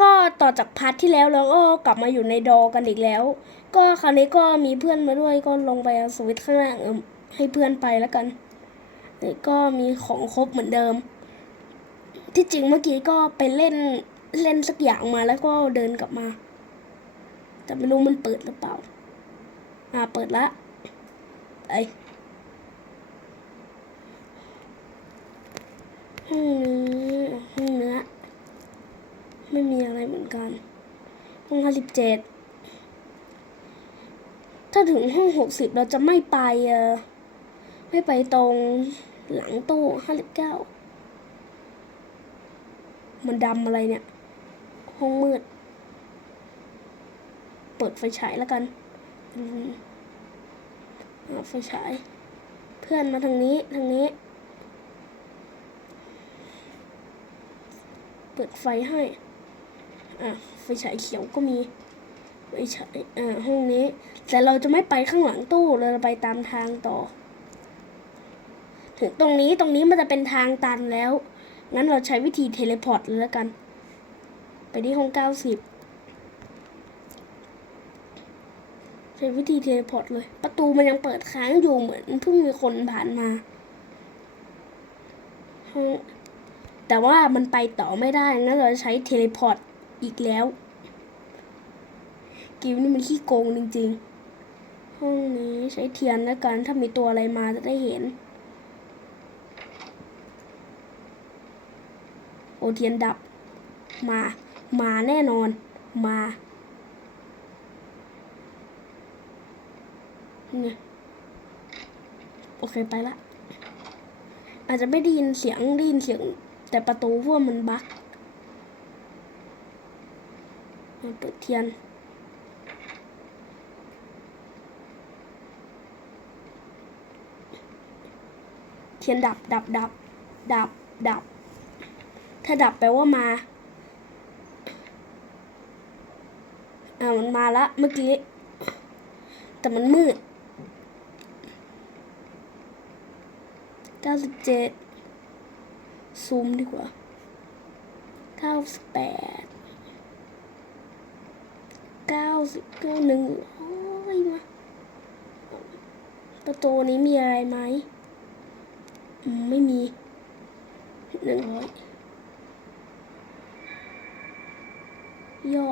ก็ต่อจากพาร์ทที่แล้วแล้วก็กลับมาอยู่ในดอกันอีกแล้ว ก็คราวนี้ก็มีเพื่อนมาด้วยก็ลงไปสวิตข้างล่างเออให้เพื่อนไปแล้วกันนี่ก็มีของครบเหมือนเดิม ที่จริงเมื่อกี้ก็ไปเล่นเล่นสักอย่างมาแล้วก็เดินกลับมา แต่ไม่รู้มันเปิดหรือเปล่า อ่าเปิดละไอห้องนี้ห้องเนื้อ ไม่มีอะไรเหมือนกัน ห้องห้าสิบเจ็ดถ้าถึงห้องหกสิบเราจะไม่ไปเออไม่ไปตรงหลังโตู้ห้าสิบเก้ามันดำอะไรเนี่ย ห้องมืด เปิดไฟฉายแล้วกันอไฟฉาย เพื่อนมาทางนี้ทางนี้ เปิดไฟให้ อะไฟฉายเขียวก็มีไฟฉายอ่าห้องนี้ แต่เราจะไม่ไปข้างหลังตู้เราจะไปตามทางต่อ ถึงตรงนี้ตรงนี้มันจะเป็นทางตันแล้ว งั้นเราใช้วิธีเทเลพอร์ตเลยแล้วกัน ไปที่ห้องเก้าสิบใช้วิธีเทเลพอร์ตเลย ประตูมันยังเปิดค้างอยู่เหมือนเพิ่งมีคนผ่านมาห้องแต่ว่ามันไปต่อไม่ได้งั้นเราจะใช้เทเลพอร์ต อีกแล้วเกมนี้มันขี้โกงจริงๆ ห้องนี้ใช้เทียนแล้วกัน ถ้ามีตัวอะไรมาจะได้เห็น โอเทียนดับ มา มาแน่นอน มาเนี่ยโอเคไปละ อาจจะไม่ได้ยินเสียงได้ยินเสียง แต่ประตูพวกมันบั๊กมา เปิดเทียน เทียนดับดับดับดับดับ ถ้าดับแปลว่ามา อ่ามันมาละเมื่อกี้ แต่มันมืดเก้าสิบเจ็ดซูมดีกว่าเก้าสิบแปด เก้าสิบเก้าหนึ่งโอ้ยมาประตูนี้มีอะไรไหมไม่มีหนึ่งร้อยย่อ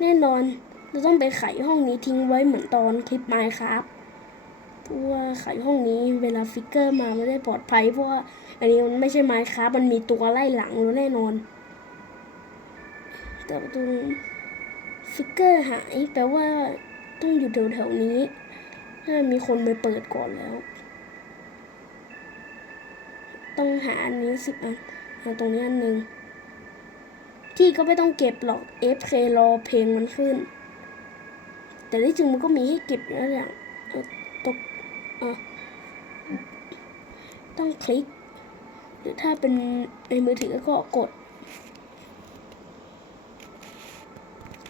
แน่นอน เราต้องไปไขห้องนี้ทิ้งไว้เหมือนตอนคลิปไมค์ครับ เพราะว่าไขห้องนี้เวลาฟิกเกอร์มาไม่ได้ปลอดภัย เพราะว่าอันนี้มันไม่ใช่ไมค์ครับมันมีตัวไล่หลังเราแน่นอน แต่ประตูฟิกเกอร์หายแปลว่าต้องอยู่แถวๆนี้ถ้ามีคนไปเปิดก่อนแล้ว ต้องหาอันนี้สิอันเอาตรงนี้อันหนึ่งที่ก็ไม่ต้องเก็บหรอก FK รอเพลงมันขึ้น แต่ที่จริงมันก็มีให้เก็บอยู่แล้วอย่าง ต้องคลิก หรือถ้าเป็นในมือถือก็กด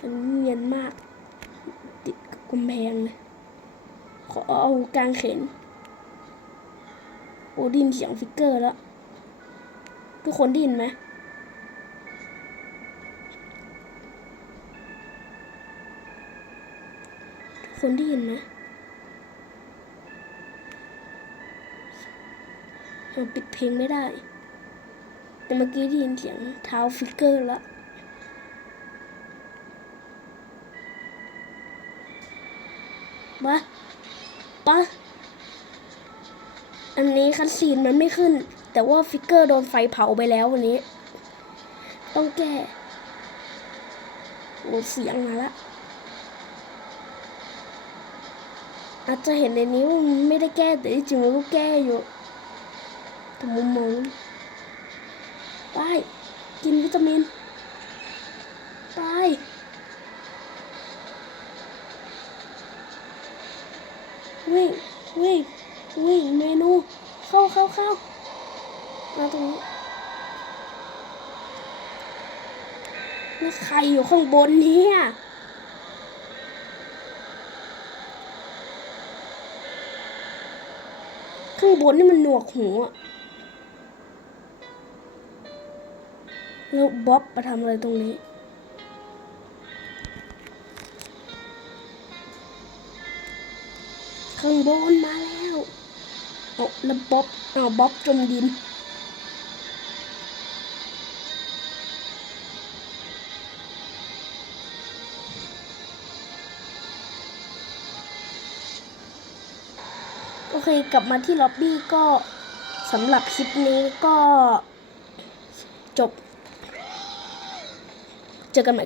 อันนี้เนียนมาก ติดกับกำแพงเลยขอเอากลางเขนโอ้ดินเสียงฟิกเกอร์แล้ว ทุกคนได้ยินไหมคนได้ยินไหมเรา ปิดเพลงไม่ได้ แต่เมื่อกี้ได้ยินเสียงเท้าฟิกเกอร์แล้วปะปะอันนี้คัดซีนมันไม่ขึ้น แต่ว่าฟิกเกอร์โดนไฟเผาไปแล้ววันนี้ ต้องแก้โอ้เสียงมาล้วอาจจะเห็นในนี้ว่ามันไม่ได้แก้แต่จริงมันก็แก้อยู่ แต่มุมมองไป กินวิตามิน ไป วิ่ง วิ่ง วิ่ง เมนู เข้าเข้าเข้ามาตรงนี้แล้วใครอยู่ข้างบนเนี่ยข้างบนนี่มันหนวกหูอะ แล้วบ๊อบมาทำอะไรตรงนี้ ข้างบนมาแล้วเอาแล้วบ๊อบเอาบ๊อบจมดินโอเค กลับมาที่ล็อบบี้ก็สำหรับคลิปนี้ก็ Check out my